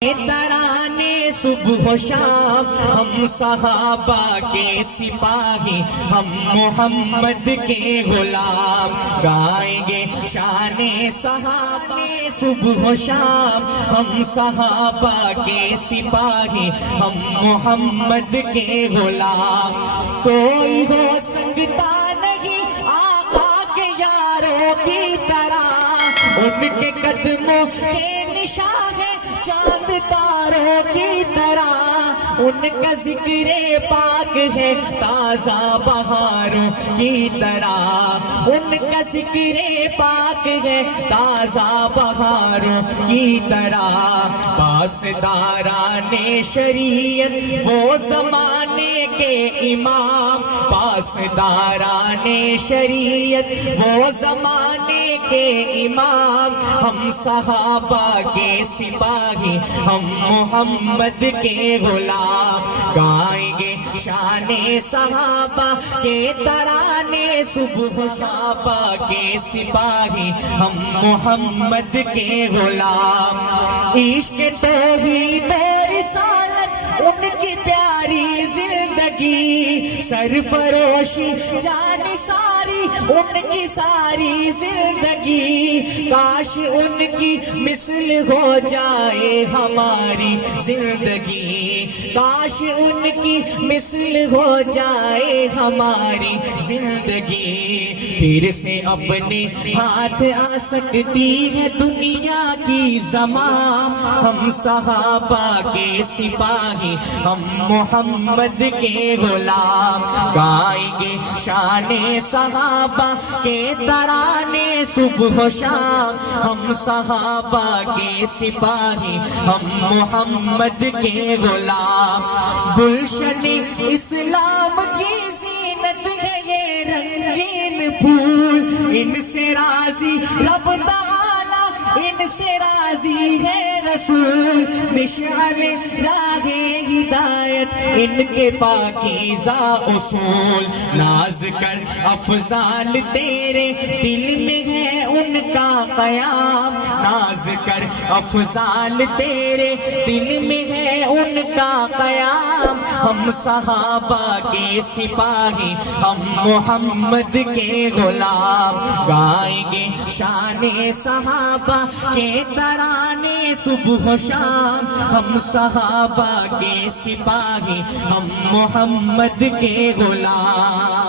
ترانے صبح و شام ہم صحابہ کے سپاہی، ہم محمد کے غلام، گائیں گے شان صحابہ صبح و شام، ہم صحابہ کے سپاہی، ہم محمد کے غلام۔ کوئی ہو سکتا نہیں آقا کے یاروں کی طرح، ان کے قدموں کے نشان ہے چاند تاروں کی طرح، ان کا ذکر پاک ہے تازہ بہاروں کی طرح، ان کا ذکر پاک ہے تازہ بہاروں کی طرح۔ پاسداران شریعت وہ زمانے کے امام، پاسداران شریعت وہ زمانے کے امام، ہم صحابہ کے سپاہی، ہم محمد کے غلام، گائیں گے شان صحابہ کے ترانے صبح و شام کے سپاہی، ہم محمد کے غلام۔ عشق توحید و رسالت ان کی پیاری زندگی، سرفروشی جان ساری ان کی ساری زندگی، کاش ان کی مثل ہو جائے ہماری زندگی، کاش ان کی مثل ہو جائے ہماری زندگی۔ پھر سے اپنے ہاتھ آ سکتی ہے دنیا کی زمام، ہم صحابہ کے سپاہی، ہم محمد کے غلام، گائیں گے شان صحابہ کے ترانے صبح و شام، ہم صحابہ کے سپاہی، ہم محمد کے غلام۔ گلشن اسلام کی زینت ہے یہ رنگین پھول، ان سے راضی رب تعالی، ان سے راضی ہے رسول، مشعل راہ ہدایت ان کے پاکیزہ اصول، ناز کر افضال تیرے دل میں ہے ان کا قیام، ناز کر افضال تیرے دل میں ہے ان کا قیام، ہم صحابہ کے سپاہی، ہم محمد کے غلام، گائیں گے شان صحابہ کے ترانے صبح و شام، ہم صحابہ کے سپاہی، ہم محمد کے غلام۔